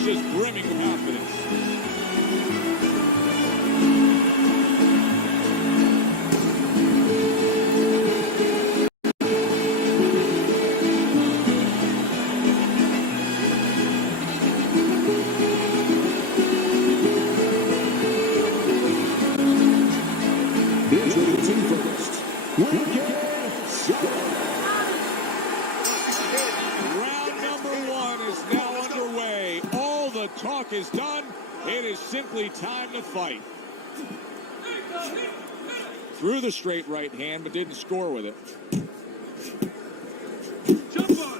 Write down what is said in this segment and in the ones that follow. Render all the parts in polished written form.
He's just brimming with confidence. Introducing first, Round number 1 is now underway. All the talk is done. It is simply time to fight. Threw the straight right hand, but didn't score with it.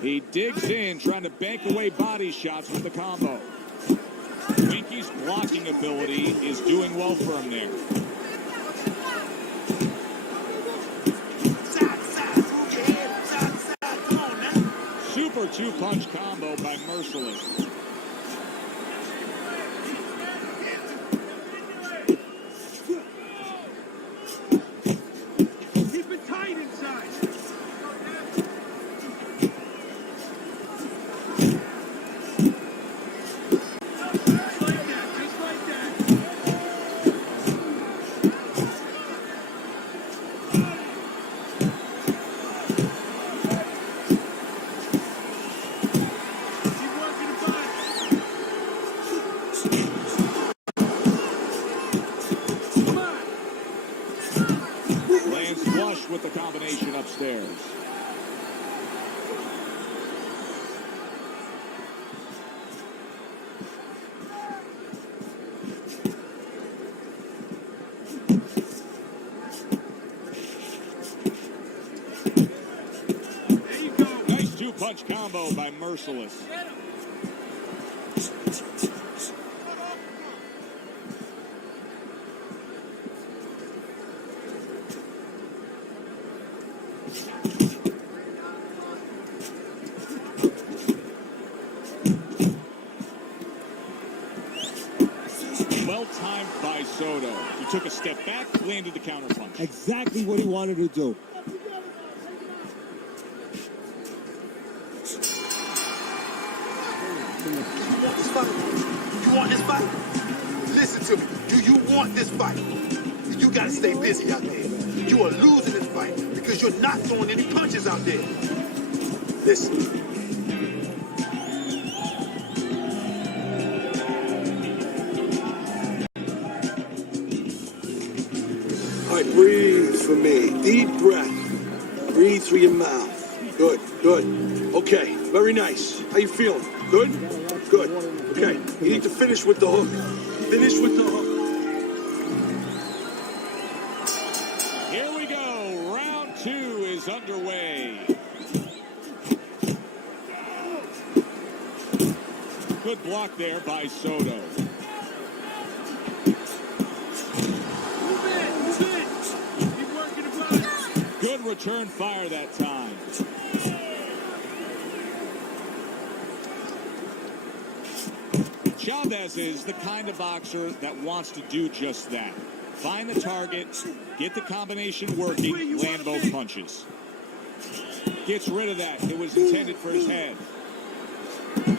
He digs in, trying to bank away body shots with the combo. Winky's blocking ability is doing well for him there. Super two-punch combo by Merciless. Keep it tight inside. Just like that, just like that. Keep working the body. Come on. Lands flush with the combination upstairs. There you go. Nice two-punch combo by Merciless. Well timed by Soto. He took a step back, landed the counterpunch. exactly what he wanted to do. You want this fight? You want this fight? Listen to me. Do you want this fight? You gotta stay busy out there. You are losing this fight because you're not throwing any punches out there. Listen. All right, breathe for me. Deep breath. Breathe through your mouth. Good, good. Okay, very nice. How you feeling? Good? Good. Okay, you need to finish with the hook. Finish with the hook. Here we go. Round 2 is underway. Good block there by Soto. Move in. Keep working the body. Good return fire that time. Chavez is the kind of boxer that wants to do just that. Find the target, get the combination working, land both punches. Gets rid of that. It was intended for his head.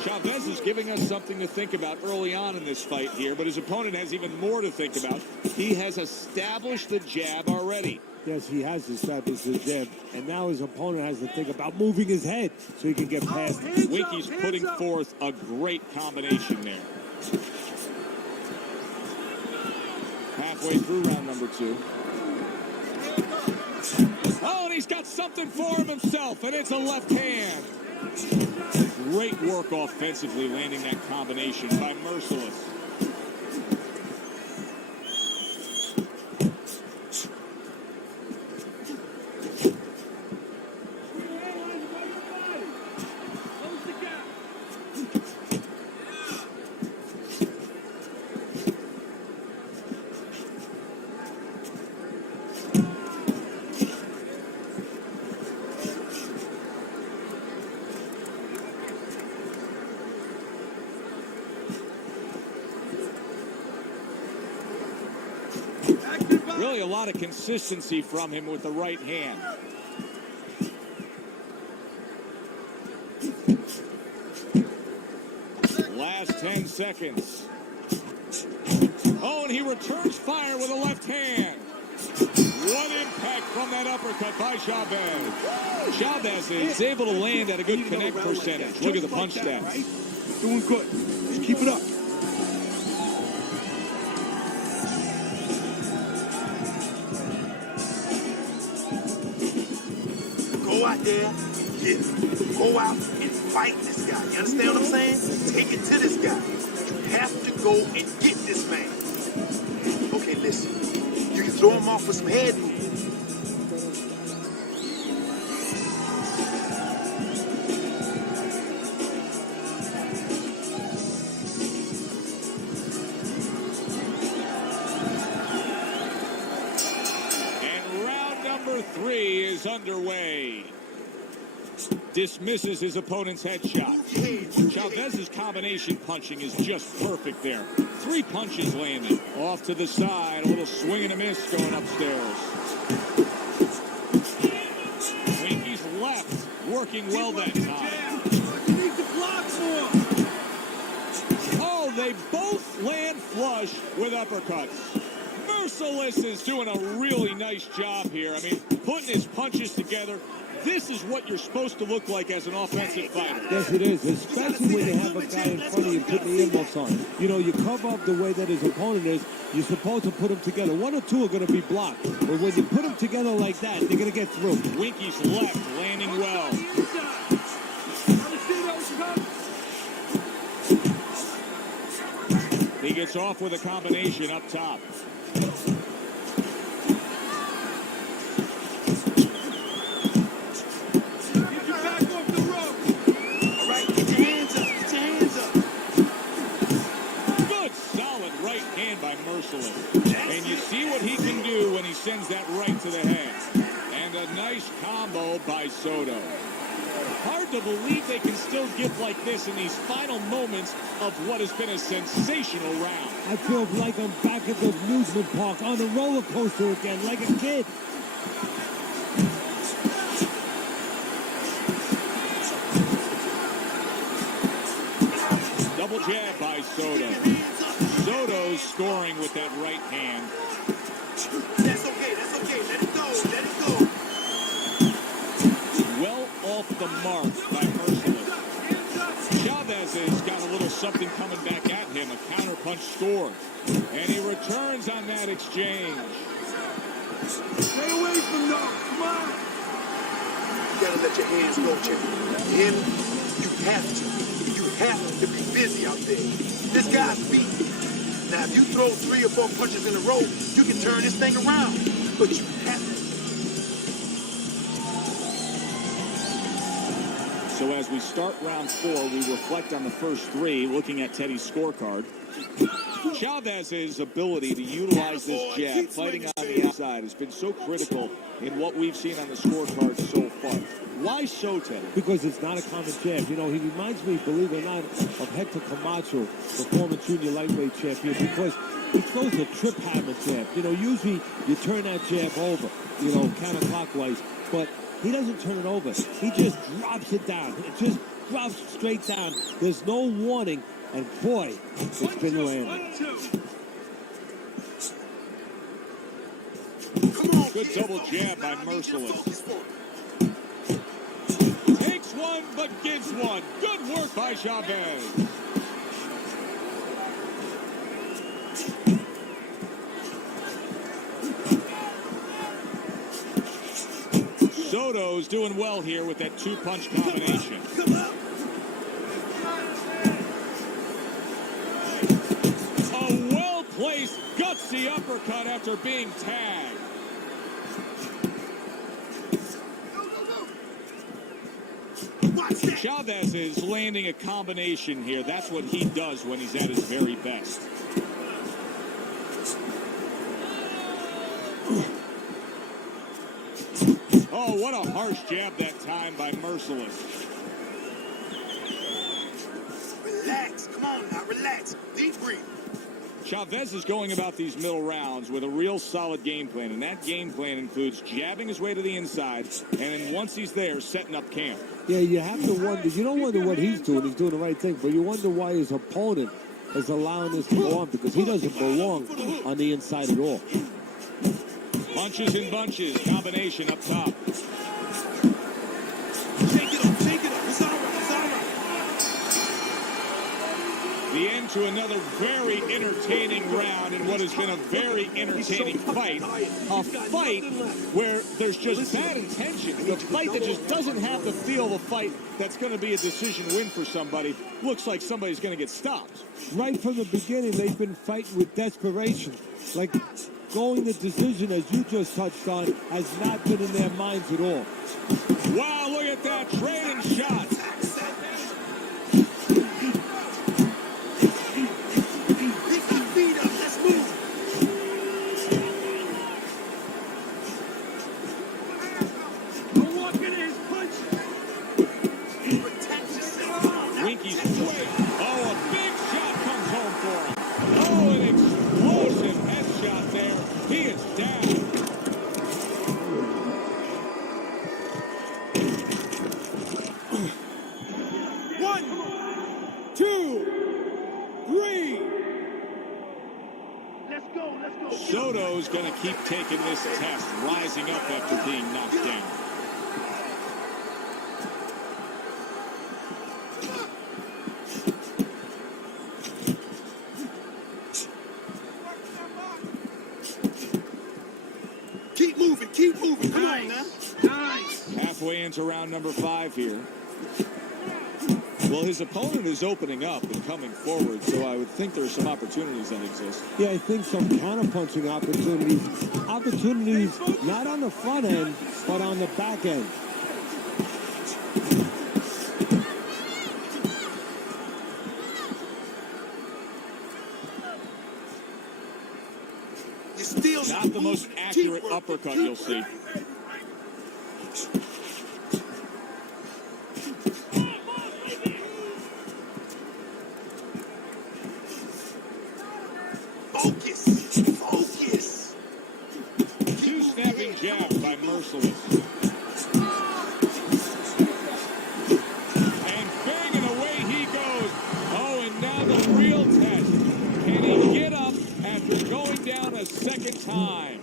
Chavez is giving us something to think about early on in this fight here, but his opponent has even more to think about. He has established the jab already. Yes, he has established his jab, and now his opponent has to think about moving his head so he can get past it. Winky's putting forth a great combination there. Halfway through round number 2. Oh, and he's got something for him himself, and it's a left hand. Great work offensively, landing that combination by Merciless. Close the gap. Really a lot of consistency from him with the right hand. Last 10 seconds. Oh, and he returns fire with a left hand. What impact from that uppercut by Chavez. Chavez is able to land at a good connect percentage. Look at the punch stats. Doing good. Just keep it up. Go out there, go out and fight this guy. You understand what I'm saying? Take it to this guy. You have to go and get this man. Okay, listen. You can throw him off with some head movement. And round number 3 is underway. Dismisses his opponent's headshot. Chavez's combination punching is just perfect there. 3 punches landed. Off to the side, a little swing and a miss going upstairs. Winky's left, working well that time. Oh, they both land flush with uppercuts. Merciless is doing a really nice job here. I mean, putting his punches together. This is what you're supposed to look like as an offensive fighter. Yes, it is, especially when you have a guy in front of you putting the earmuffs on. You know, you cover up the way that his opponent is. You're supposed to put them together. 1 or 2 are going to be blocked. But when you put them together like that, they're going to get through. Winky's left, landing well. He gets off with a combination up top. And you see what he can do when he sends that right to the head. And a nice combo by Soto. Hard to believe they can still give like this in these final moments of what has been a sensational round. I feel like I'm back at the amusement park on the roller coaster again, like a kid. Double jab by Soto. Soto's scoring with that right hand. That's okay, let it go, let it go. Well off the mark by Merciless. Chavez has got a little something coming back at him, a counterpunch score. And he returns on that exchange. Stay away from those. Come on. You gotta let your hands go, champ. Him, you have to be busy out there. This guy's beat. Now, if you throw 3 or 4 punches in a row, you can turn this thing around. But you have to. So as we start round 4, we reflect on the first 3, looking at Teddy's scorecard. Chavez's ability to utilize this jab, fighting on the outside, has been so critical in what we've seen on the scorecard so far. Why so, Teddy? Because it's not a common jab. You know, he reminds me, believe it or not, of Hector Camacho, the former junior lightweight champion, because he throws a trip hammer jab. You know, usually you turn that jab over, you know, counterclockwise, but he doesn't turn it over. He just drops it down. It just drops straight down. There's no warning, and boy, it's been landing. Good double jab by Merciless. Takes one, but gives one. Good work by Chavez. Soto's doing well here with that 2-punch combination. A well-placed, gutsy uppercut after being tagged. Chavez is landing a combination here. That's what he does when he's at his very best. Oh, what a harsh jab that time by Merciless. Relax. Come on now, relax. Deep breathe. Chavez is going about these middle rounds with a real solid game plan, and that game plan includes jabbing his way to the inside, and then once he's there, setting up camp. Yeah, you have to wonder. You don't wonder what he's doing. He's doing the right thing. But you wonder why his opponent is allowing this to go on, because he doesn't belong on the inside at all. Punches and bunches. Combination up top. Take it up. It's all right. The end to another very entertaining round in what has been a very entertaining fight. A fight where there's just bad intention. The fight that just doesn't have the feel of a fight that's going to be a decision win for somebody. Looks like somebody's going to get stopped. Right from the beginning, they've been fighting with desperation. Like going the decision, as you just touched on, has not been in their minds at all. Wow, look at that. Trading shots. Winky's way. Oh, a big shot comes home for him. Oh, an explosive headshot there. He is down. One, two, three. Let's go. Soto's going to keep taking this test, rising up after being knocked down. Keep moving. Come on now. Nice. Halfway into round number 5 here. Well, his opponent is opening up and coming forward, so I would think there are some opportunities that exist. Yeah, I think some counter-punching opportunities. Opportunities not on the front end, but on the back end. You still Not the most accurate uppercut you'll see. Focus. Two snapping jabs by Merciless. And banging away he goes. Oh, and now the real test. Can he get up after going down a second time?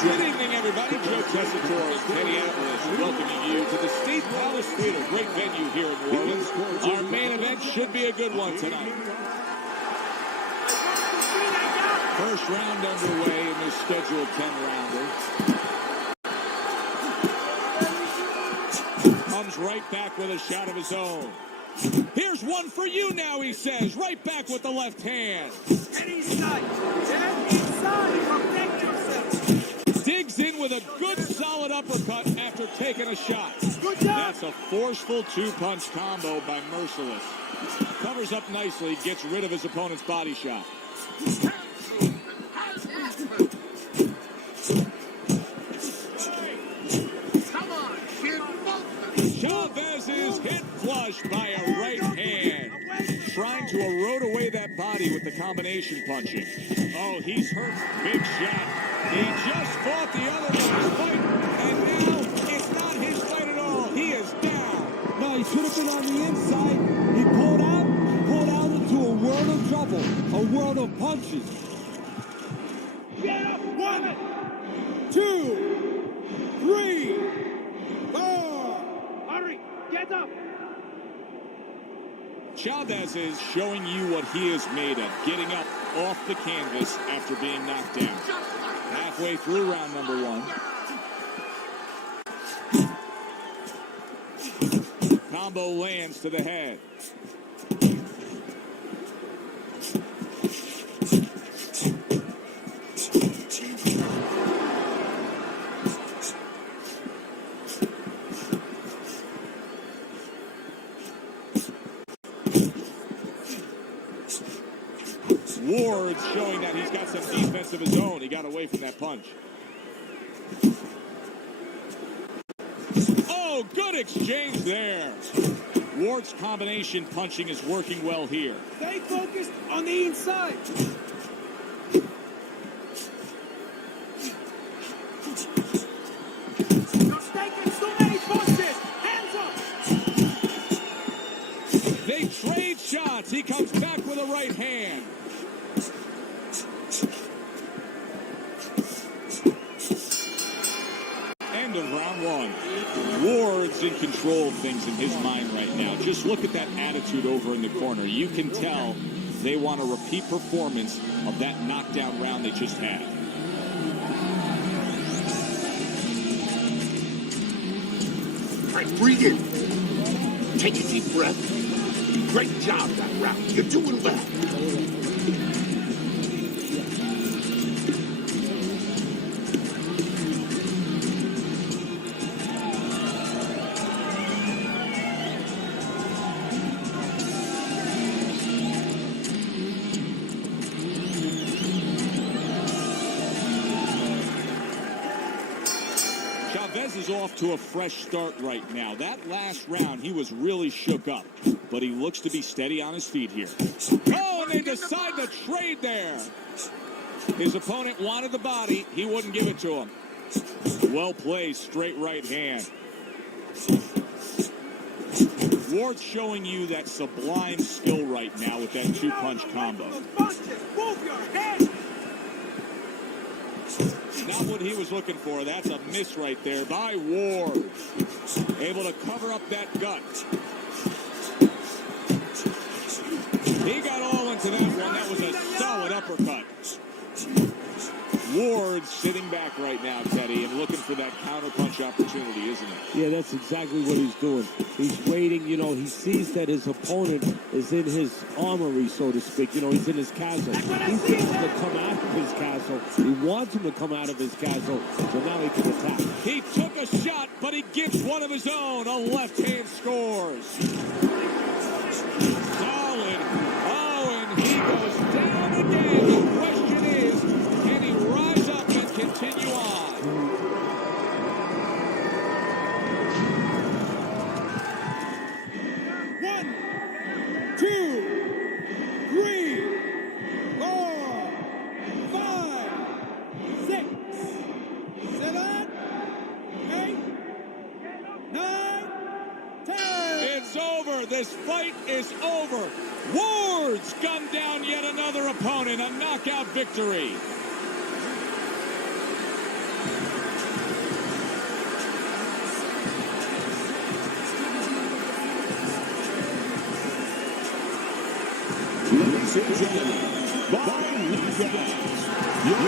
Good evening, everybody. Joe Tessitore, Kenny Atlas, welcoming you to the State Palace Theater. Great venue here in New Orleans. Our main event should be a good one tonight. First round underway in this scheduled 10-rounder. Comes right back with a shot of his own. Here's one for you now, he says. Right back with the left hand. Get inside. Get inside. Protect yourself. Digs in with a good solid uppercut after taking a shot. Good job. That's a forceful two-punch combo by Merciless. Covers up nicely, gets rid of his opponent's body shot. Chavez is hit flush by a right hand. Trying to erode away that body with the combination punching. Oh, he's hurt. Big shot. He just fought the other one fight, and now it's not He is down. No, he should have been on the inside. He pulled out into a world of trouble, a world of punches. Get up! 1, 2, 3, 4. hurry! Get up! Chavez is showing you what he is made of, getting up off the canvas after being knocked down. Halfway through round number 1. Combo lands to the head. Ward's showing that he's got some defense of his own. He got away from that punch. Oh, good exchange there. Ward's combination punching is working well here. Stay focused on the inside. You're taking so many punches. Hands up. They trade shots. He comes back with a right hand. End of round 1. Ward's in control of things in his mind right now. Just look at that attitude over in the corner. You can tell they want a repeat performance of that knockdown round they just had. All right, breathe in. Take a deep breath. Great job that round. You're doing well. Chavez is off to a fresh start right now. That last round, he was really shook up, but he looks to be steady on his feet here. Oh, and they decide to trade there. His opponent wanted the body. He wouldn't give it to him. Well placed, straight right hand. Ward's showing you that sublime skill right now with that two-punch combo. Punches. Move your head. Not what he was looking for. That's a miss right there by Ward. Able to cover up that gut. He got all into that one. That was a solid uppercut. Ward's sitting back right now, Teddy, and looking for that counterpunch opportunity, isn't it? Yeah, that's exactly what he's doing. He's waiting, you know, he sees that his opponent is in his armory, so to speak. You know, he's in his castle. He's getting him to come out of his castle. He wants him to come out of his castle, so now he can attack. He took a shot, but he gets one of his own. A left hand scores. Solid. Oh, and he goes down again. The question is, can he rise up and continue on? One, two, three, 4, 5, 6, 7, 8, 9, 10. It's over. This fight is over. Ward's gunned down yet another opponent. A knockout victory. Ladies and gentlemen, by knockout, your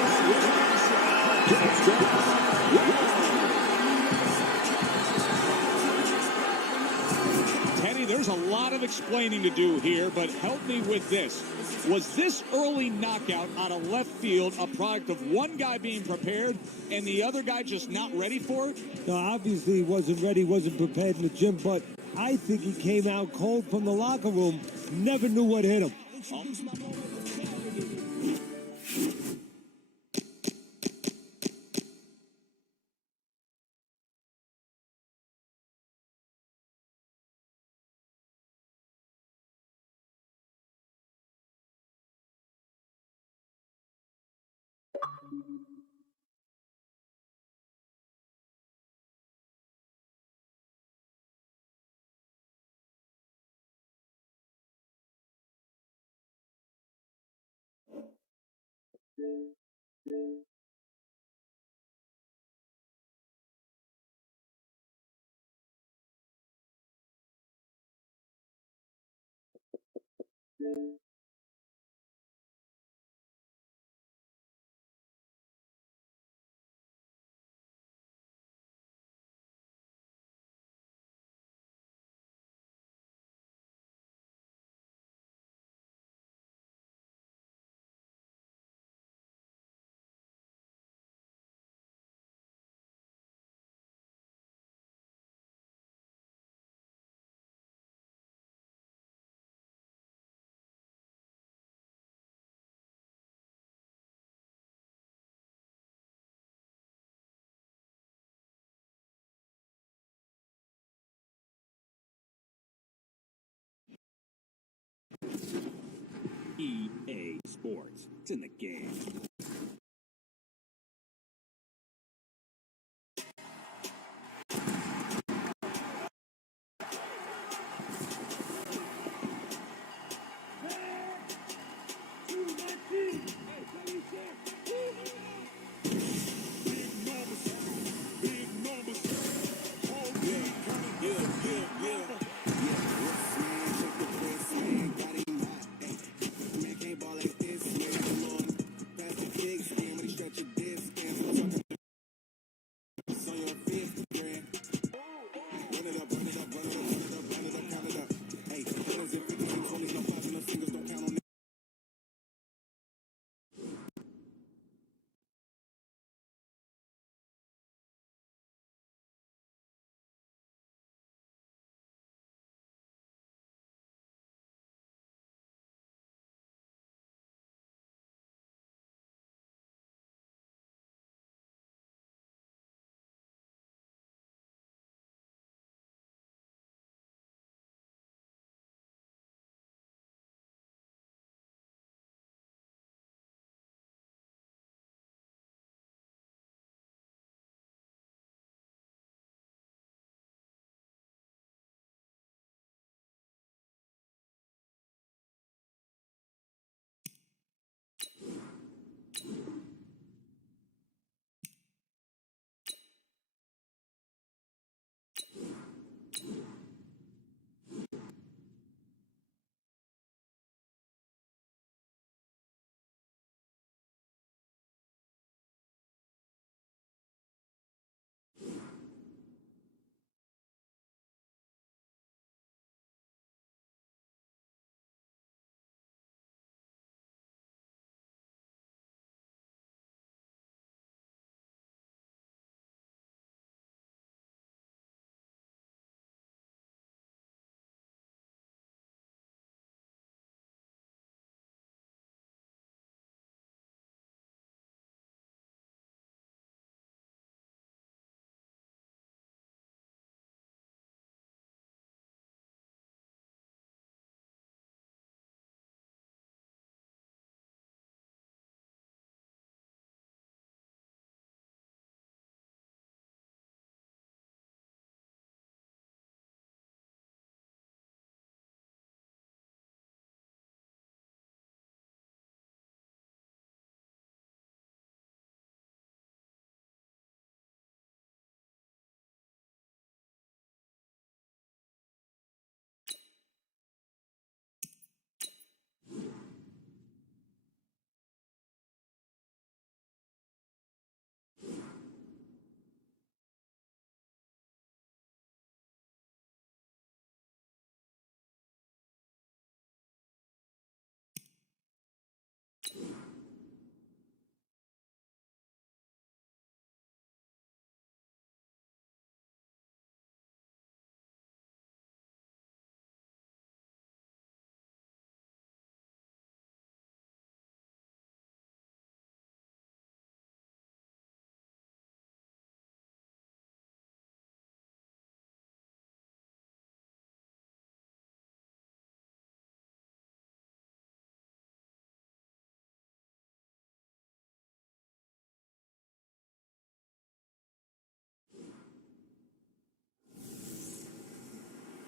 Teddy, there's a lot of explaining to do here, but help me with this. Was this early knockout out of left field a product of one guy being prepared and the other guy just not ready for it? No, obviously he wasn't ready, wasn't prepared in the gym, but I think he came out cold from the locker room, never knew what hit him. EA Sports. It's in the game.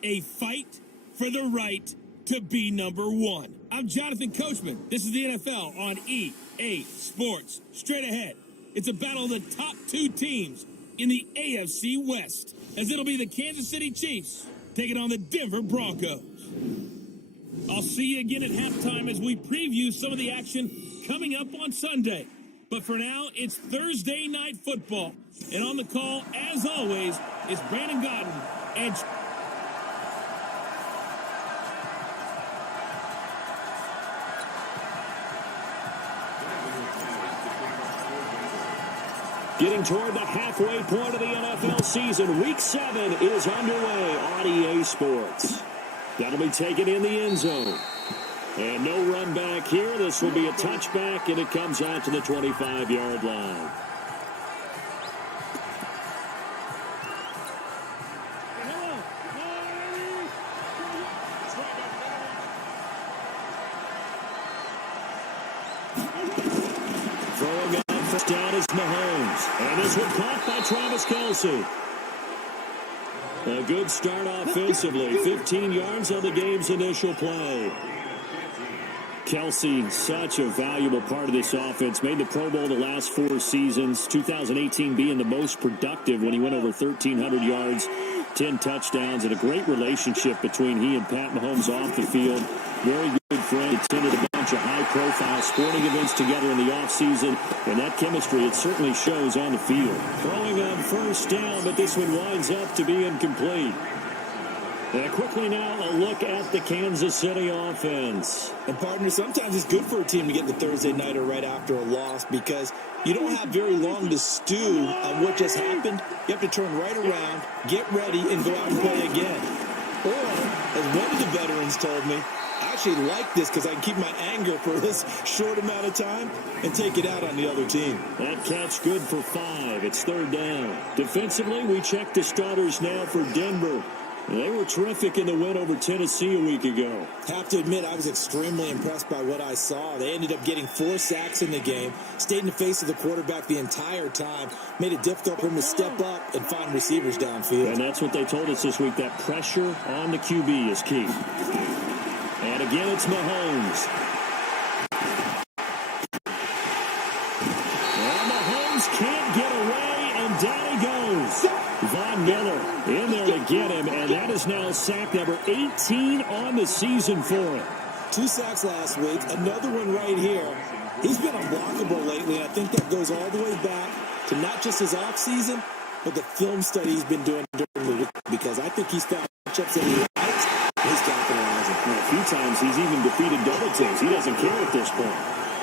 A fight for the right to be number one. I'm Jonathan Coachman. This is the NFL on EA Sports. Straight ahead, it's a battle of the top two teams in the AFC West, as it'll be the Kansas City Chiefs taking on the Denver Broncos. I'll see you again at halftime as we preview some of the action coming up on Sunday. But for now, it's Thursday Night Football. And on the call, as always, is Brandon Godden and... Getting toward the halfway point of the NFL season, Week 7 is underway on EA Sports. That'll be taken in the end zone. And no run back here. This will be a touchback, and it comes out to the 25-yard line. Throwing out first down is Mahomes. And this one caught by Travis Kelce. A good start offensively. 15 yards on the game's initial play. Kelce, such a valuable part of this offense. Made the Pro Bowl the last 4 seasons. 2018 being the most productive when he went over 1,300 yards, 10 touchdowns, and a great relationship between he and Pat Mahomes off the field. Very good friend. Attended a bunch of high-profile sporting events together in the offseason, and that chemistry, it certainly shows on the field. Throwing on first down, but this one winds up to be incomplete. And quickly now, a look at the Kansas City offense. And partner, sometimes it's good for a team to get the Thursday nighter right after a loss because you don't have very long to stew on what just happened. You have to turn right around, get ready, and go out and play again. Or, as one of the veterans told me, I actually like this because I can keep my anger for this short amount of time and take it out on the other team. That catch good for 5. It's third down. Defensively, we check the starters now for Denver. They were terrific in the win over Tennessee a week ago. Have to admit, I was extremely impressed by what I saw. They ended up getting 4 sacks in the game, stayed in the face of the quarterback the entire time, made it difficult for him to step up and find receivers downfield. And that's what they told us this week, that pressure on the QB is key. And again, it's Mahomes. And Mahomes can't get away, and down he goes. Von Miller in there to get him, and that is now sack number 18 on the season for him. 2 sacks last week, another one right here. He's been unblockable lately, and I think that goes all the way back to not just his offseason, but the film study he's been doing during the week, because I think he's found matchups that he likes, and he's capitalizing. A few times he's even defeated double teams. He doesn't care at this point.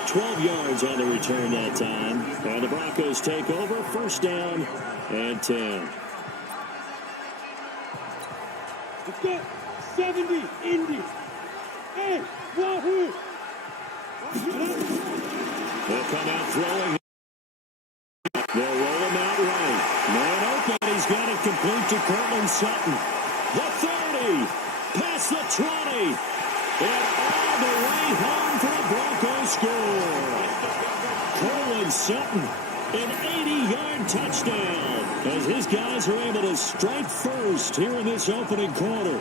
12 yards on the return that time, and the Broncos take over, first down and 10. Let's go. 70, Indy. Hey, Wahoo. They'll come out throwing. They'll roll him out right. Man open. He's got it complete to Cortland Sutton. The 30. Past the 20. And all the way home for the Broncos score. Cortland Sutton, an 80-yard touchdown, as his guys are able to strike first here in this opening quarter.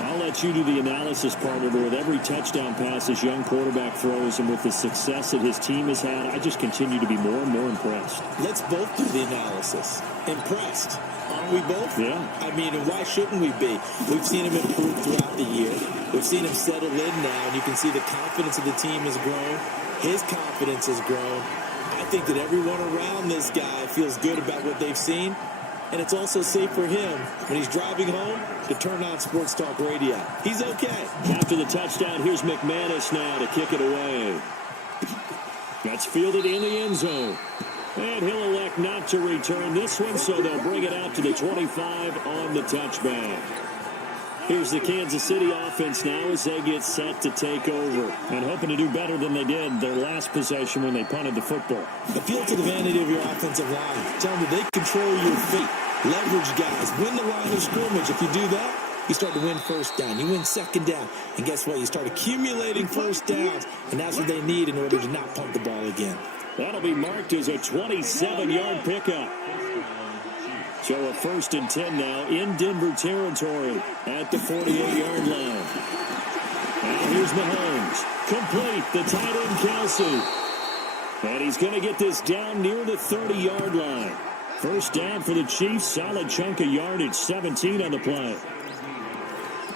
I'll let you do the analysis, partner, but with every touchdown pass this young quarterback throws and with the success that his team has had, I just continue to be more and more impressed. Let's both do the analysis. Impressed. Aren't we both? Yeah. I mean, and why shouldn't we be? We've seen him improve throughout the year. We've seen him settle in now, and you can see the confidence of the team has grown. His confidence has grown. I think that everyone around this guy feels good about what they've seen. And it's also safe for him when he's driving home to turn on Sports Talk Radio. He's okay. After the touchdown, here's McManus now to kick it away. That's fielded in the end zone. And he'll elect not to return this one, so they'll bring it out to the 25 on the touchback. Here's the Kansas City offense now as they get set to take over and hoping to do better than they did their last possession when they punted the football. Appeal to the vanity of your offensive line. Tell them that they control your feet. Leverage guys. Win the line of scrimmage. If you do that, you start to win first down. You win second down. And guess what? You start accumulating first downs. And that's what they need in order to not punt the ball again. That'll be marked as a 27-yard pickup. So a 1st and 10 now in Denver territory at the 48-yard line. Now here's Mahomes. Complete. The tight end, Kelsey. And he's going to get this down near the 30-yard line. First down for the Chiefs. Solid chunk of yardage. 17 on the play.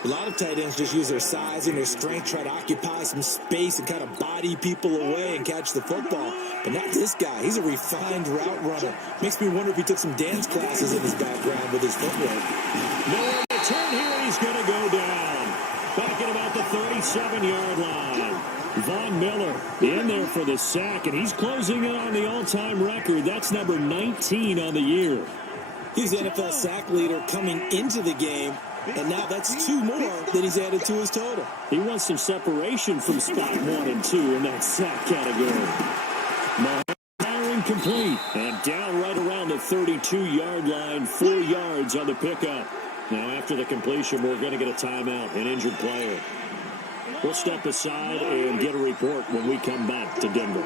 A lot of tight ends just use their size and their strength, try to occupy some space and kind of body people away and catch the football. But not this guy. He's a refined route runner. Makes me wonder if he took some dance classes in his background with his footwork. Nowhere to turn here. He's going to go down. Back at about the 37-yard line. Von Miller in there for the sack, and he's closing in on the all-time record. That's number 19 on the year. He's the NFL sack leader coming into the game. And now that's 2 more that he's added to his total. He wants some separation from spot 1 and 2 in that sack category. Mahomes firing complete. And down right around the 32-yard line, 4 yards on the pickup. Now after the completion, we're going to get a timeout, an injured player. We'll step aside and get a report when we come back to Denver.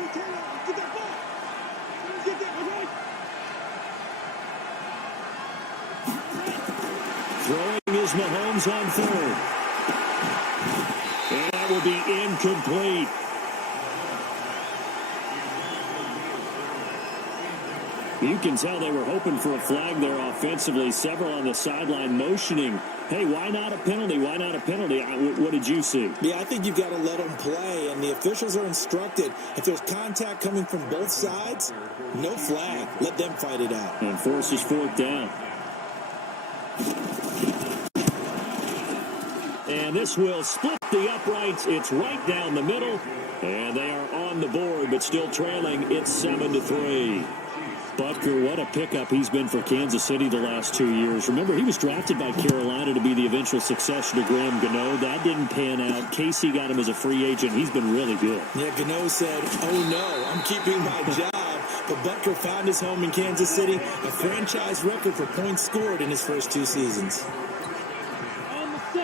Throwing is Mahomes on 3rd. And that will be incomplete. You can tell they were hoping for a flag there offensively. Several on the sideline motioning, hey, why not a penalty? Why not a penalty? What did you see? Yeah, I think you've got to let them play, and the officials are instructed. If there's contact coming from both sides, no flag. Let them fight it out. And forces 4th down. And this will split the uprights. It's right down the middle. And they are on the board, but still trailing. It's 7-3. Butker, what a pickup he's been for Kansas City the last 2 years. Remember, he was drafted by Carolina to be the eventual successor to Graham Gano. That didn't pan out. Casey got him as a free agent. He's been really good. Yeah, Gano said, oh no, I'm keeping my job. But Butker found his home in Kansas City, a franchise record for points scored in his first 2 seasons.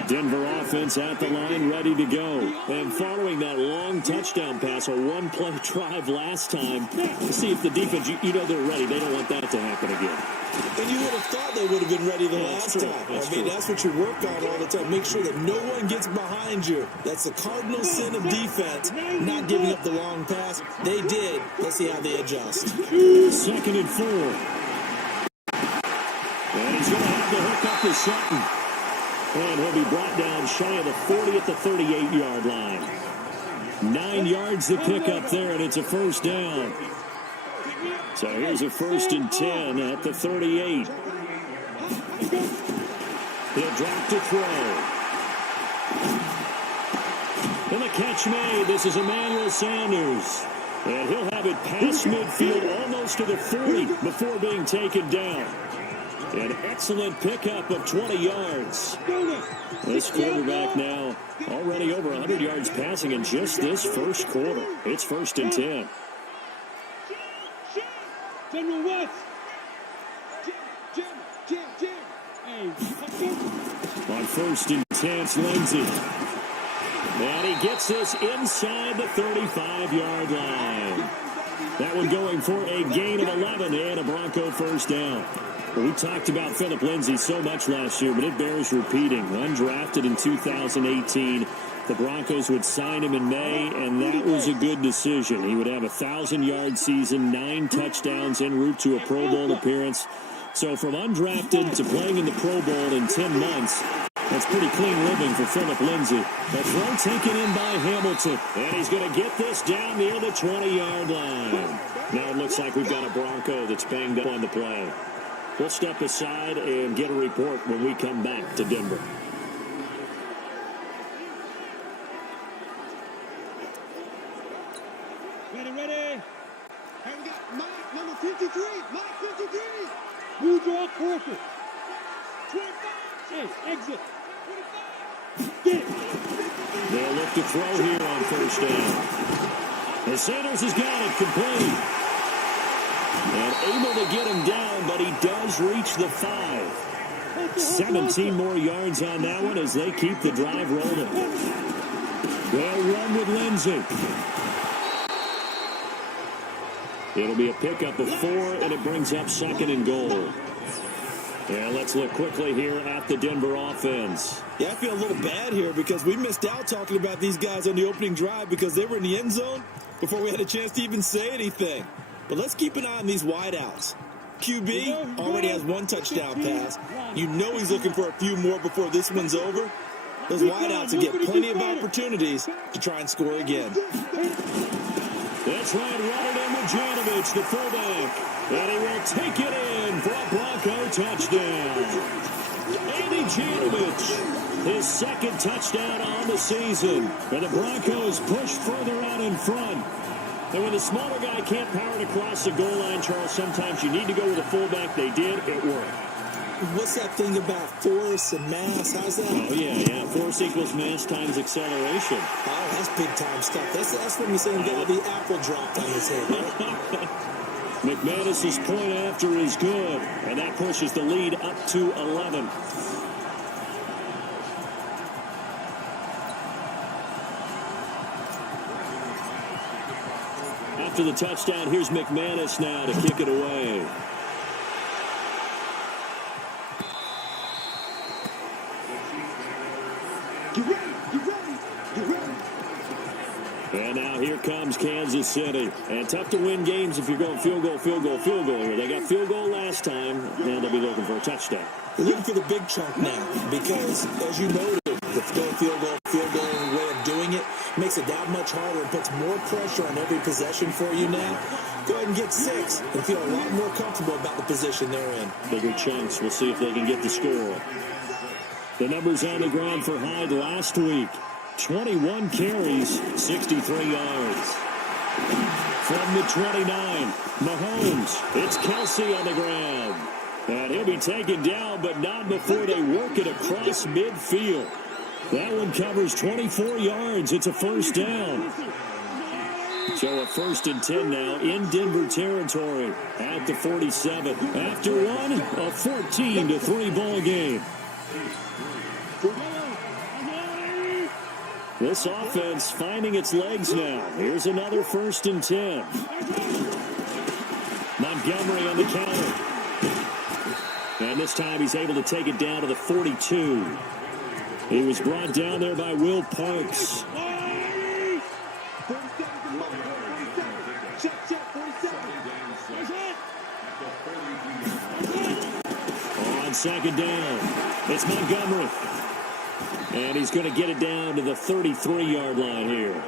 Denver offense at the line, ready to go. And following that long touchdown pass, a 1-play drive last time, to see if the defense, you know they're ready. They don't want that to happen again. And you would have thought they would have been ready the last time. That's what you work on all the time. Make sure that no one gets behind you. That's the cardinal sin of defense, not giving up the long pass. They did. Let's see how they adjust. 2nd and 4. And he's going to have to hook up to Sutton. And he'll be brought down shy of the 40 at the 38-yard line. 9 yards to pick up there, and it's a 1st down. So here's a 1st and 10 at the 38. He'll drop to throw. And the catch made. This is Emmanuel Sanders. And he'll have it past midfield almost to the 40 before being taken down. An excellent pickup of 20 yards. This quarterback now already over 100 yards passing in just this first quarter. It's 1st and 10. General West. On 1st and 10, it's Lindsey. And he gets this inside the 35-yard line. That one going for a gain of 11 and a Bronco 1st down. We talked about Phillip Lindsay so much last year, but it bears repeating. Undrafted in 2018, the Broncos would sign him in May, and that was a good decision. He would have a 1,000-yard season, 9 touchdowns en route to a Pro Bowl appearance. So from undrafted to playing in the Pro Bowl in 10 months, that's pretty clean living for Phillip Lindsay. The throw taken in by Hamilton, and he's going to get this down near the 20-yard line. Now it looks like we've got a Bronco that's banged up on the play. We'll step aside and get a report when we come back to Denver. Ready. Hey, we got Mike, number 53. Mike 53. New draw corporate. 25. Hey, exit. 25. Get it. They'll look to throw here on 1st down. And Sanders has got it complete. And able to get him down, but he does reach the 5. 17 more yards on that one as they keep the drive rolling. They'll run with Lindsay. It'll be a pickup of 4, and it brings up 2nd and goal. Yeah, let's look quickly here at the Denver offense. Yeah, I feel a little bad here because we missed out talking about these guys on the opening drive because they were in the end zone before we had a chance to even say anything. But let's keep an eye on these wideouts. QB already has 1 touchdown pass. You know he's looking for a few more before this one's over. Those wideouts will get plenty of opportunities to try and score again. That's right, right in with Janovich, the fullback. And he will take it in for a Bronco touchdown. Andy Janovich, his 2nd touchdown on the season. And the Broncos push further out in front. And when the smaller guy can't power it across the goal line, Charles, sometimes you need to go with a fullback. They did. It worked. What's that thing about force and mass? How's that? Oh, yeah. Force equals mass times acceleration. Oh, that's big-time stuff. That's when you're saying the apple dropped on his head, right? McManus's point after is good, and that pushes the lead up to 11. After the touchdown, here's McManus now to kick it away. And now here comes Kansas City. And tough to win games if you're going field goal here. They got field goal last time. Now they'll be looking for a touchdown. They're looking for the big chunk now because, as you noted, the field goal way of doing it makes it that much harder and puts more pressure on every possession for you now. Go ahead and get 6 and feel a lot more comfortable about the position they're in. Bigger chunks. We'll see if they can get the score. The numbers on the ground for Hyde last week. 21 carries, 63 yards. From the 29, Mahomes. It's Kelsey on the ground. And he'll be taken down, but not before they work it across midfield. That one covers 24 yards. It's a first down. So a 1st and 10 now in Denver territory at the 47. After one, a 14-3 ball game. This offense finding its legs now. Here's another 1st and 10. Montgomery on the counter. And this time he's able to take it down to the 42. He was brought down there by Will Parks. On 2nd down, it's Montgomery. And he's going to get it down to the 33-yard line here.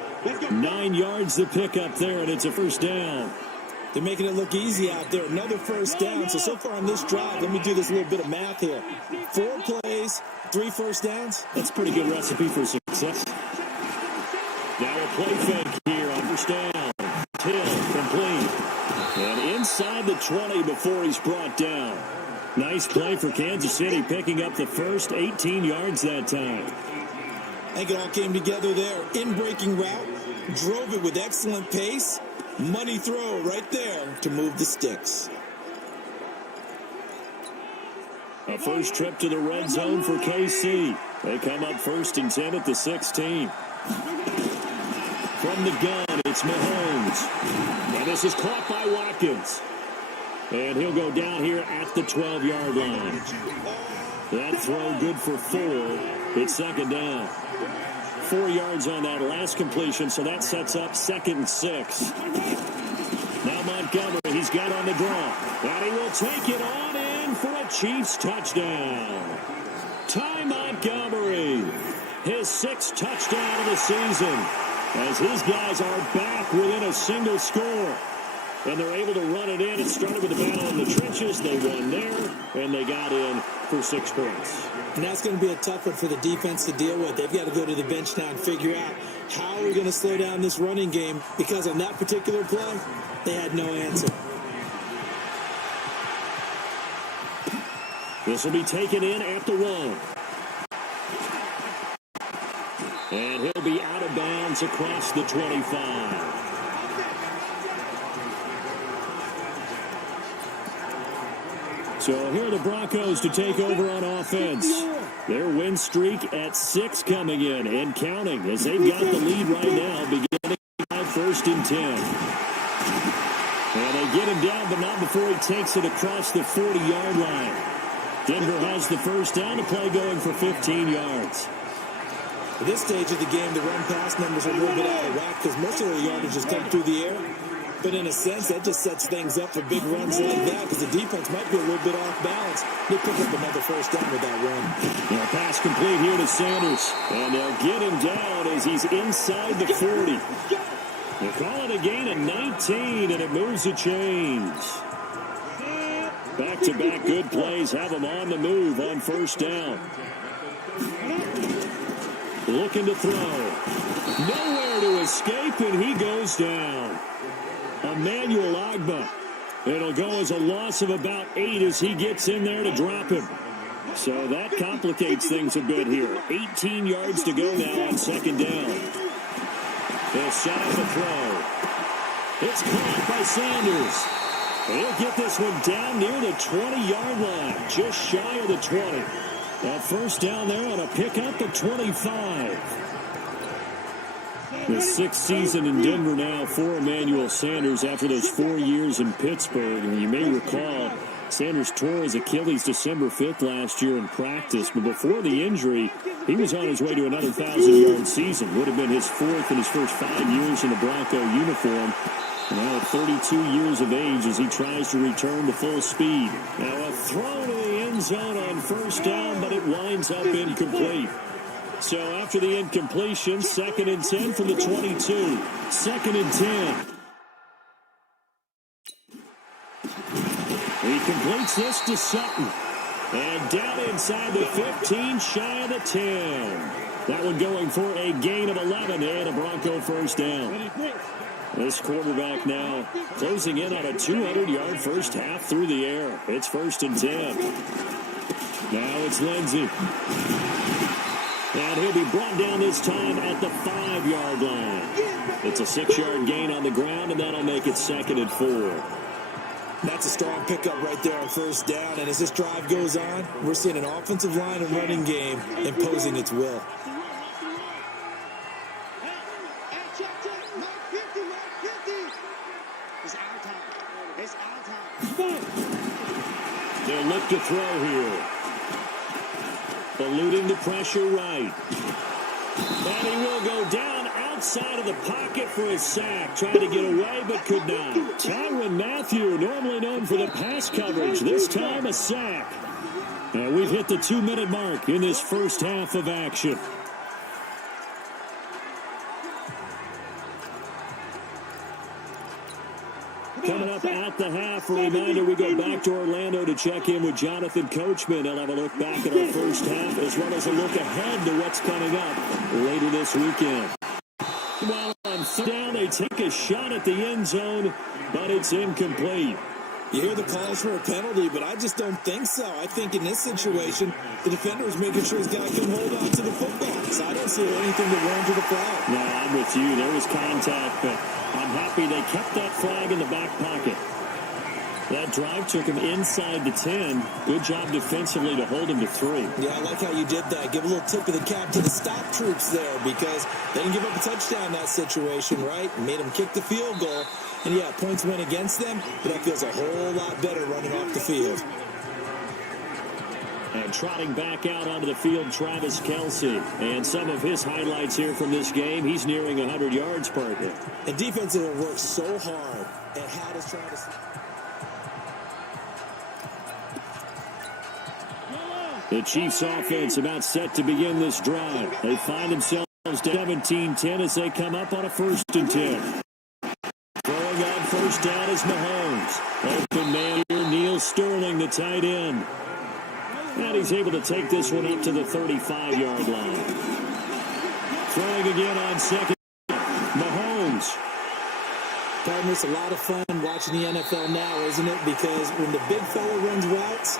9 yards to pick up there, and it's a first down. They're making it look easy out there. Another first down. So far on this drive, let me do this little bit of math here. 4 plays, 3 first downs. That's a pretty good recipe for success. Now a play fake here on first down. Till complete. And inside the 20 before he's brought down. Nice play for Kansas City, picking up the first 18 yards that time. I think it all came together there. In-breaking route, drove it with excellent pace. Money throw right there to move the sticks. A first trip to the red zone for KC. They come up 1st and 10 at the 16. From the gun, it's Mahomes. And this is caught by Watkins. And he'll go down here at the 12-yard line. That throw good for 4. It's 2nd down. 4 yards on that last completion, so that sets up 2nd and 6. Now Montgomery, he's got on the draw. And he will take it on in for a Chiefs touchdown. Ty Montgomery, his 6th touchdown of the season, as his guys are back within a single score. And they're able to run it in. It started with a battle in the trenches. They won there, and they got in for 6 points. And that's going to be a tough one for the defense to deal with. They've got to go to the bench now and figure out how we're going to slow down this running game, because on that particular play, they had no answer. This will be taken in at the 1. And he'll be out of bounds across the 25. So here are the Broncos to take over on offense. Their win streak at 6 coming in and counting, as they've got the lead right now, beginning at 1st and 10. And they get him down, but not before he takes it across the 40-yard line. Denver has the first down, to play going for 15 yards. At this stage of the game, the run-pass numbers are a little bit out of whack because most of their yardage has come through the air. But in a sense, that just sets things up for big runs like that because the defense might be a little bit off balance. They pick up another first down with that run. Now, pass complete here to Sanders. And they'll get him down as he's inside the 40. They call it a gain of 19, and it moves the chains. Back-to-back good plays have them on the move on first down. Looking to throw. Nowhere to escape, and he goes down. Emmanuel Ogbah. It'll go as a loss of about 8 as he gets in there to drop him. So that complicates things a bit here. 18 yards to go now on second down. They'll set up a throw. It's caught by Sanders. He'll get this one down near the 20-yard line, just shy of the 20. That first down there on a pickup at 25. The 6th season in Denver now for Emmanuel Sanders after those 4 years in Pittsburgh. And you may recall, Sanders tore his Achilles December 5th last year in practice. But before the injury, he was on his way to another 1,000-yard season. Would have been his 4th in his first 5 years in the Bronco uniform. Now at 32 years of age as he tries to return to full speed. Now a throw to the end zone on first down, but it winds up incomplete. So after the incompletion, 2nd and 10 from the 22. 2nd and 10. He completes this to Sutton. And down inside the 15, shy of the 10. That one going for a gain of 11 and a Bronco first down. This quarterback now closing in on a 200-yard first half through the air. It's 1st and 10. Now it's Lindsey. And he'll be brought down this time at the 5-yard line. It's a 6-yard gain on the ground, and that'll make it 2nd and 4. That's a strong pickup right there on first down. And as this drive goes on, we're seeing an offensive line and running game imposing its will. They'll look to throw here. Eluding the pressure right. And he will go down outside of the pocket for his sack. Tried to get away, but could not. Tyrann Mathieu, normally known for the pass coverage. This time a sack. And we've hit the 2-minute mark in this first half of action. Coming up at the half, a reminder, we go back to Orlando to check in with Jonathan Coachman. He'll have a look back at our first half as well as a look ahead to what's coming up later this weekend. Well, on third down, they take a shot at the end zone, but it's incomplete. You hear the calls for a penalty, but I just don't think so. I think in this situation, the defender is making sure his guy can hold on to the football. So I don't see anything to warrant to the flag. No, I'm with you. There was contact, but I'm happy they kept that flag in the back pocket. That drive took him inside the 10. Good job defensively to hold him to 3. Yeah, I like how you did that. Give a little tip of the cap to the stop troops there because they didn't give up a touchdown in that situation, right? Made them kick the field goal. And, yeah, points went against them, but that feels a whole lot better running off the field. And trotting back out onto the field, Travis Kelce. And some of his highlights here from this game, he's nearing 100 yards, partner. And defenses have worked so hard at how to try to... The Chiefs offense about set to begin this drive. They find themselves down 17-10 as they come up on a 1st and 10. Throwing on first down is Mahomes. Open man here, Neil Sterling, the tight end. And he's able to take this one up to the 35-yard line. Throwing again on second. Mahomes. Partner, it's a lot of fun watching the NFL now, isn't it? Because when the big fella runs routes,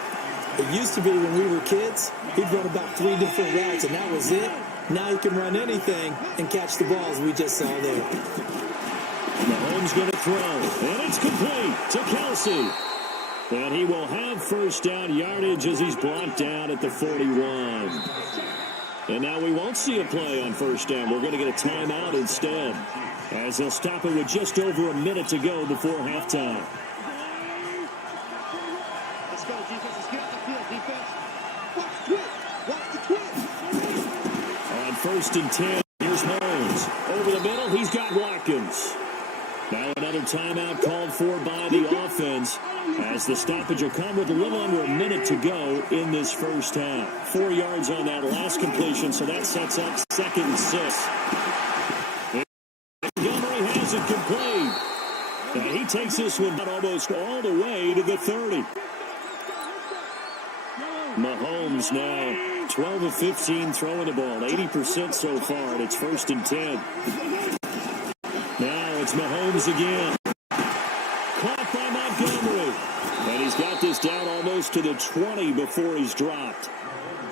it used to be when we were kids, he'd run about 3 different routes, and that was it. Now he can run anything and catch the balls we just saw there. Mahomes going to throw, and it's complete to Kelce. And he will have first down yardage as he's brought down at the 41. And now we won't see a play on first down. We're going to get a timeout instead, as they'll stop it with just over a minute to go before halftime. Let's go, defense. Let's get off the field, defense. first and 10. Here's Mahomes. Over the middle, he's got Watkins. Now another timeout called for by the offense as the stoppage will come with a little under a minute to go in this first half. 4 yards on that last completion, so that sets up 2nd and 6. Montgomery has it complete. And he takes this one almost all the way to the 30. Mahomes now 12 of 15 throwing the ball, 80% so far, and it's 1st and 10. Now it's Mahomes again. Caught by Montgomery. And he's got this down almost to the 20 before he's dropped.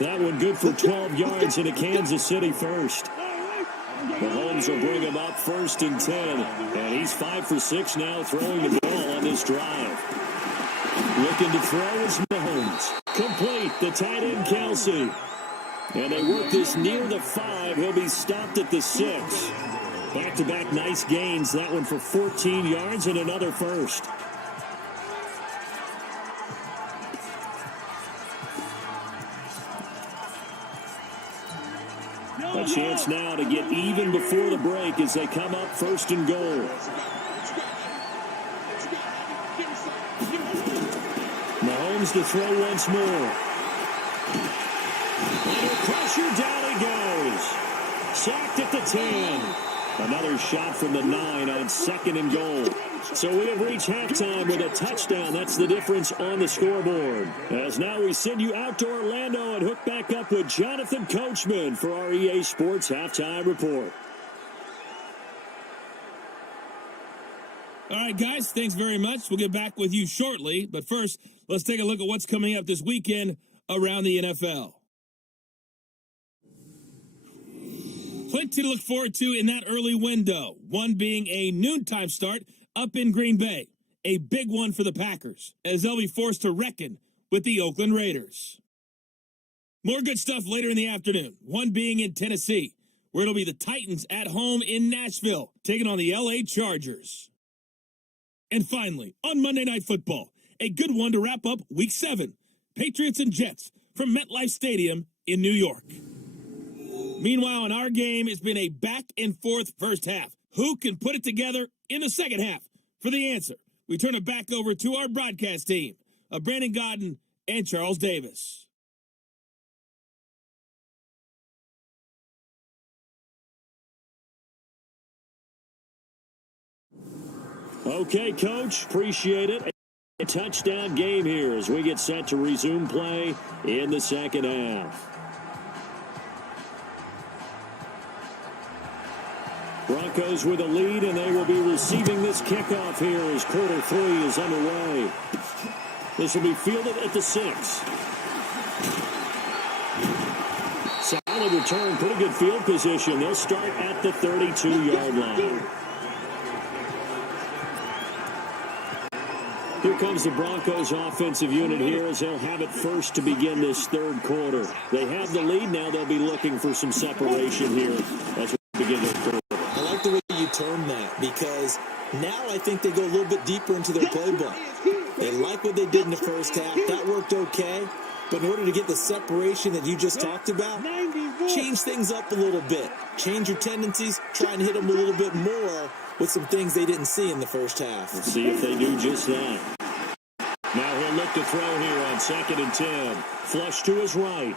That one good for 12 yards into Kansas City first. Mahomes will bring him up 1st and 10. And he's 5 for 6 now throwing the ball on this drive. Looking to throw is Mahomes. Complete, the tight end Kelsey. And they work this near the 5. He'll be stopped at the 6. Back-to-back nice gains. That one for 14 yards and another first. A chance now to get even before the break as they come up 1st and goal. Mahomes to throw once more. Under pressure, down he goes. Sacked at the 10. Another shot from the 9 on 2nd and goal. So we have reached halftime with a touchdown. That's the difference on the scoreboard. As now we send you out to Orlando and hook back up with Jonathan Coachman for our EA Sports Halftime Report. All right, guys, thanks very much. We'll get back with you shortly. But first, let's take a look at what's coming up this weekend around the NFL. Plenty to look forward to in that early window. One being a noontime start up in Green Bay. A big one for the Packers, as they'll be forced to reckon with the Oakland Raiders. More good stuff later in the afternoon. One being in Tennessee, where it'll be the Titans at home in Nashville, taking on the LA Chargers. And finally, on Monday Night Football, a good one to wrap up Week 7. Patriots and Jets from MetLife Stadium in New York. Meanwhile, in our game, it's been a back-and-forth first half. Who can put it together in the second half? For the answer, we turn it back over to our broadcast team of Brandon Godden and Charles Davis. Okay, Coach, appreciate it. A touchdown game here as we get set to resume play in the second half. Broncos with a lead, and they will be receiving this kickoff here as quarter 3 is underway. This will be fielded at the 6. Solid return, pretty good field position. They'll start at the 32-yard line. Here comes the Broncos offensive unit here as they'll have it first to begin this third quarter. They have the lead now. They'll be looking for some separation here as we begin the third. I like the way you term that because now I think they go a little bit deeper into their playbook. They like what they did in the first half. That worked okay. But in order to get the separation that you just talked about, change things up a little bit. Change your tendencies. Try and hit them a little bit more with some things they didn't see in the first half. Let's see if they do just that. Now he'll look to throw here on 2nd and 10. Flush to his right.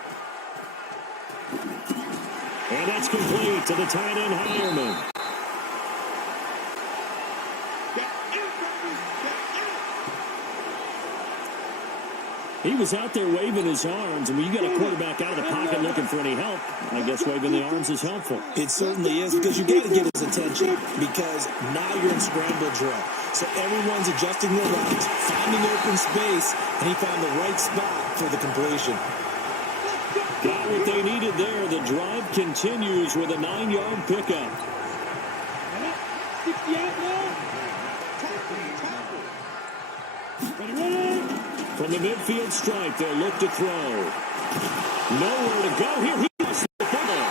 And that's complete to the tight end Hireman. He was out there waving his arms, and when you got a quarterback out of the pocket looking for any help, I guess waving the arms is helpful. It certainly is because you got to get his attention because now you're in scramble drill. So everyone's adjusting their routes, finding open space, and he found the right spot for the completion. Got what they needed there. The drive continues with a 9-yard pickup. From the midfield stripe, they'll look to throw. Nowhere to go here. He lost the football.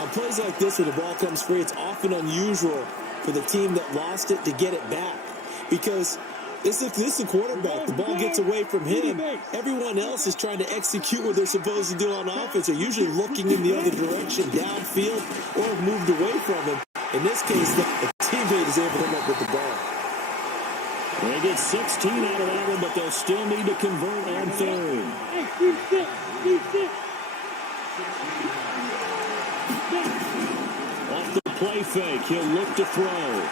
On plays like this where the ball comes free, it's often unusual for the team that lost it to get it back because This is the quarterback. The ball gets away from him. Everyone else is trying to execute what they're supposed to do on offense. They're usually looking in the other direction, downfield, or have moved away from him. In this case, the teammate is able to come up with the ball. They get 16 out of that one, but they'll still need to convert on third. Off the play fake, he'll look to throw.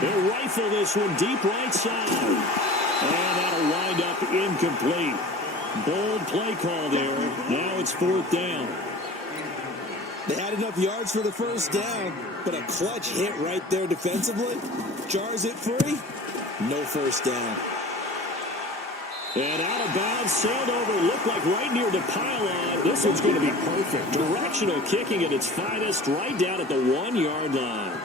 He'll rifle this one deep right side. And that'll wind up incomplete. Bold play call there. Now it's 4th down. They had enough yards for the first down, but a clutch hit right there defensively. Jars it free. No first down. And out of bounds, sailed over, looked like right near the pylon. This one's going to be perfect. Directional kicking at its finest, right down at the 1-yard line.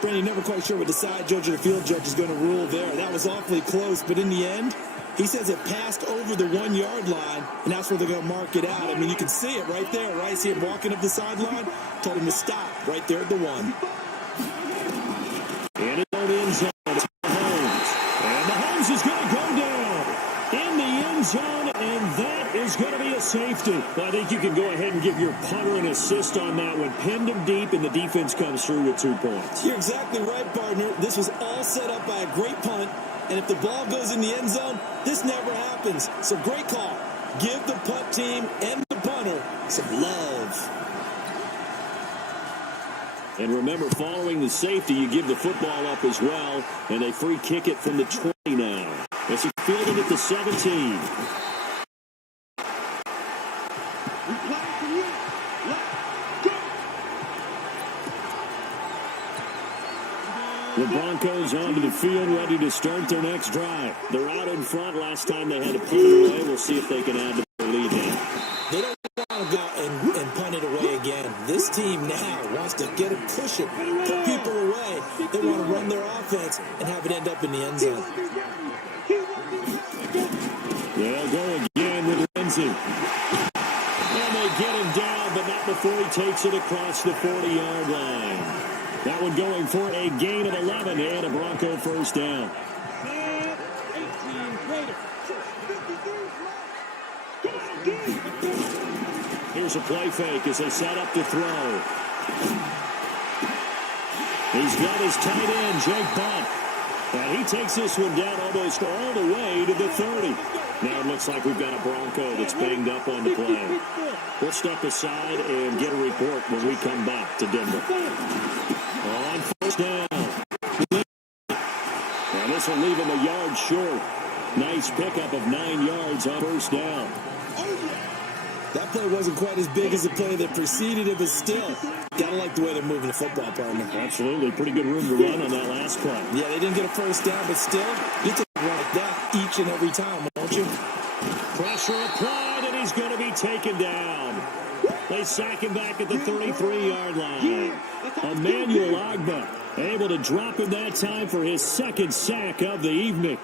Brandon, never quite sure what the side judge or the field judge is going to rule there. That was awfully close, but in the end, he says it passed over the 1-yard line, and that's where they're going to mark it out. I mean, you can see it right there, right? See him walking up the sideline? Told him to stop right there at the 1. And it's on the end zone. It's Mahomes. And Mahomes is going to go down in the end zone, and that is going to be a safety. I think you can go ahead and give your punter an assist on that one. Pinned him deep, and the defense comes through with 2 points. You're exactly right, partner. This was all set up by a great punt, and if the ball goes in the end zone, this never happens. So great call. Give the punt team and the punter some love. And remember, following the safety, you give the football up as well, and they free kick it from the 20 now. As he fielded at the 17. The Broncos onto the field, ready to start their next drive. They're out in front. Last time they had to punt it away. We'll see if they can add to their lead now. They don't want to go and punt it away again. This team now wants to get it, push it, put people away. They want to run their offense and have it end up in the end zone. They'll go again with Lindsey. And they get him down, but not before he takes it across the 40-yard line. That one going for a gain of 11 and a Bronco first down. Here's a play fake as they set up to throw. He's got his tight end, Jake Bunt. And he takes this one down almost all the way to the 30. Now it looks like we've got a Bronco that's banged up on the play. We'll step aside and get a report when we come back to Denver. On first down. And this will leave him a yard short. Nice pickup of 9 yards on first down. That play wasn't quite as big as the play that preceded it, but still, gotta like the way they're moving the football, partner. Absolutely. Pretty good room to run on that last play. Yeah, they didn't get a first down, but still, you take a run like that each and every time, won't you? Pressure applied, and he's going to be taken down. They sack him back at the 33-yard line. Emmanuel Ogbah able to drop him that time for his second sack of the evening.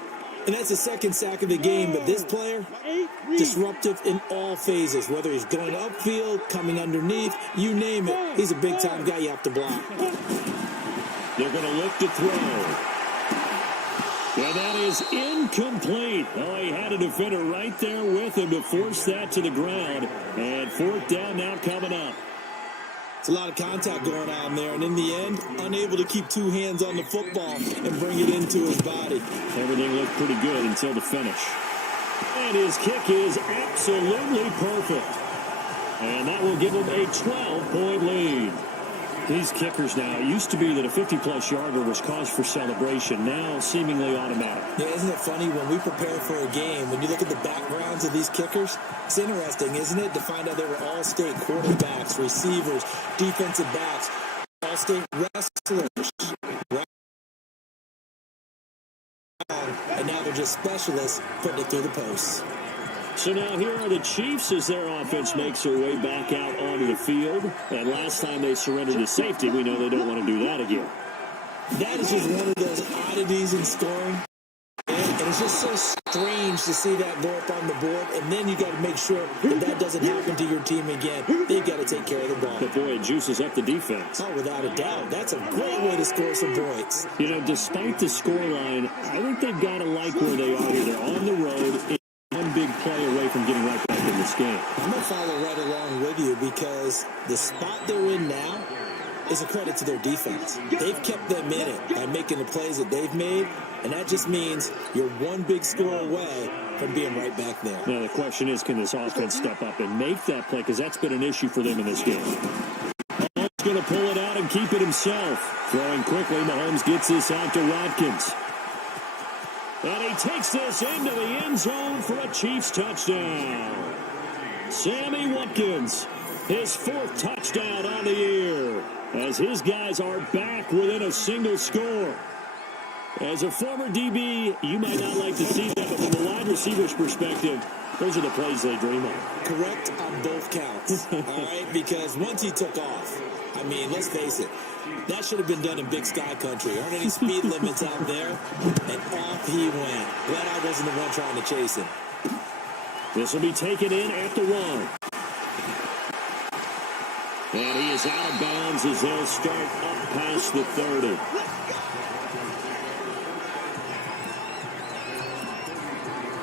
And that's the second sack of the game, but this player, disruptive in all phases, whether he's going upfield, coming underneath, you name it. He's a big-time guy you have to block. They're going to look to throw. And that is incomplete. Oh, he had a defender right there with him to force that to the ground. And 4th down now coming up. It's a lot of contact going on there, and in the end, unable to keep 2 hands on the football and bring it into his body. Everything looked pretty good until the finish. And his kick is absolutely perfect. And that will give him a 12-point lead. These kickers now, it used to be that a 50-plus yarder was cause for celebration, now seemingly automatic. Yeah, isn't it funny when we prepare for a game, when you look at the backgrounds of these kickers, it's interesting, isn't it, to find out they were all-state quarterbacks, receivers, defensive backs, all-state wrestlers, and now they're just specialists putting it through the posts. So now here are the Chiefs as their offense makes their way back out onto the field. And last time they surrendered to safety, we know they don't want to do that again. That is just one of those oddities in scoring. And And it's just so strange to see that go up on the board, and then you got to make sure that that doesn't happen to your team again. They've got to take care of the ball. But boy, it juices up the defense. Oh, without a doubt. That's a great way to score some points. You know, despite the scoreline, I think they've got to like where they are here. They're on the road, one big play away from getting right back in this game. I'm going to follow right along with you because the spot they're in now is a credit to their defense. They've kept them in it by making the plays that they've made, and that just means you're one big score away from being right back there. Now, the question is, can this offense step up and make that play? Because that's been an issue for them in this game. Mahomes going to pull it out and keep it himself. Throwing quickly, Mahomes gets this out to Watkins. And he takes this into the end zone for a Chiefs touchdown. Sammy Watkins, his 4th touchdown on the year, as his guys are back within a single score. As a former DB, you might not like to see that, but from a wide receiver's perspective, those are the plays they dream of. Correct on both counts, all right? Because once he took off, I mean, let's face it, that should have been done in Big Sky Country. Aren't any speed limits out there? And off he went. Glad I wasn't the one trying to chase him. This will be taken in at the 1. And he is out of bounds as they'll start up past the 30.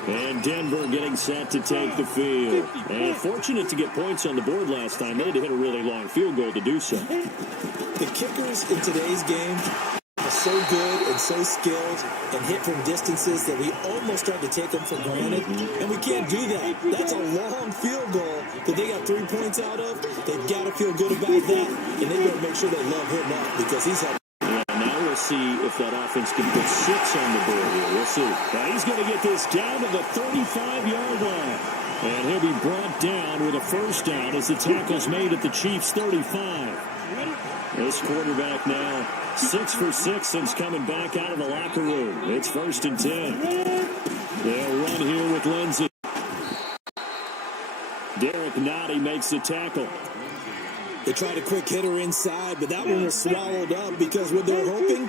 And Denver getting set to take the field. And fortunate to get points on the board last time. They had to hit a really long field goal to do so. The kickers in today's game are so good and so skilled and hit from distances that we almost start to take them for granted. And we can't do that. That's a long field goal that they got 3 points out of. They've got to feel good about that. And they got to make sure they love him up because he's had. Now we'll see if that offense can put 6 on the board here. We'll see. Now he's going to get this down to the 35-yard line. And he'll be brought down with a first down as the tackle's made at the Chiefs' 35. This quarterback now 6 for 6 since coming back out of the locker room. It's 1st and 10. They'll run here with Lindsey. Derek Nottie makes the tackle. They tried a quick hitter inside, but that one was swallowed up because what they're hoping,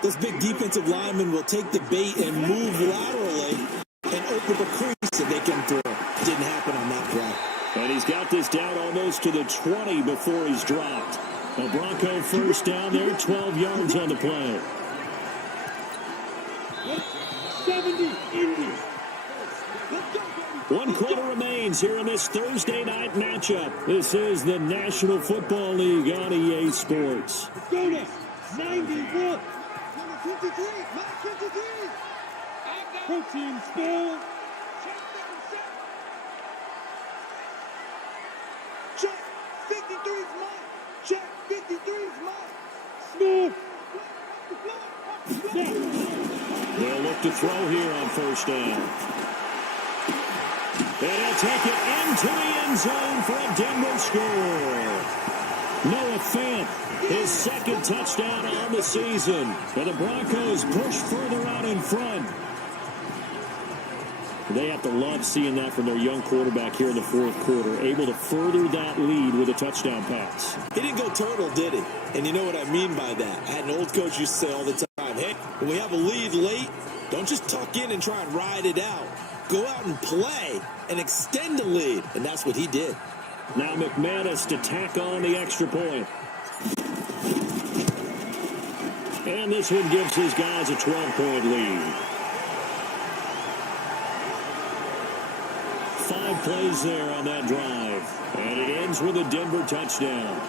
those big defensive linemen will take the bait and move laterally and open the crease that they can throw. Didn't happen on that play. And he's got this down almost to the 20 before he's dropped. A Bronco first down there, 12 yards on the play. 70 Indians. 1 quarter remains here in this Thursday night matchup. This is the National Football League on EA Sports. Dakota, 91. Number 53, number 53. Protein small. Check, 53 is mine. Check, 53 is mine. Smooth. They'll look to throw here on first down. And he'll take it into the end zone for a Denver score. Noah Fant, his 2nd touchdown on the season. And the Broncos push further out in front. They have to love seeing that from their young quarterback here in the 4th quarter, able to further that lead with a touchdown pass. He didn't go turtle, did he? And you know what I mean by that. I had an old coach used to say all the time, hey, when we have a lead late, don't just tuck in and try and ride it out. Go out and play and extend the lead. And that's what he did. Now McManus to tack on the extra point. And this one gives his guys a 12-point lead. 5 plays there on that drive. And it ends with a Denver touchdown.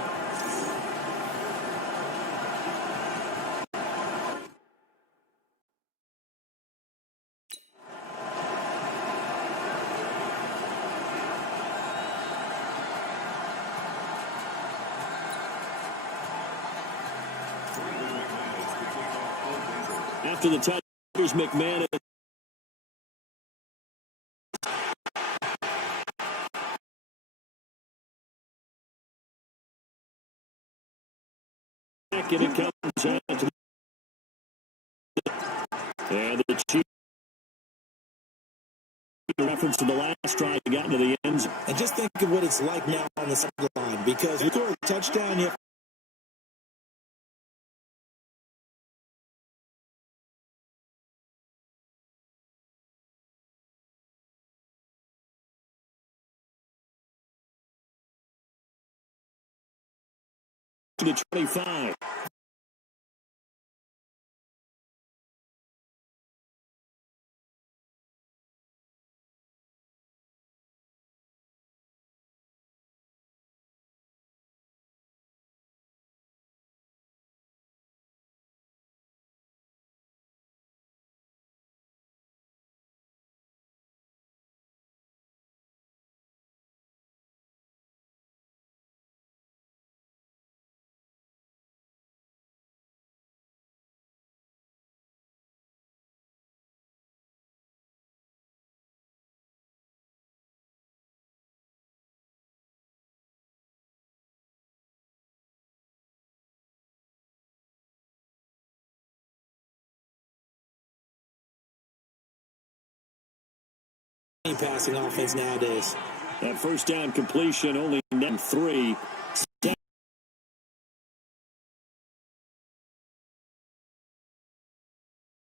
After the touch, here's McManus. And it comes out to and the Chiefs reference to the last drive they got into the end zone. And just think of what it's like now on the sideline because you score a touchdown, you have to the 25. Passing offense nowadays. That first down completion only 3.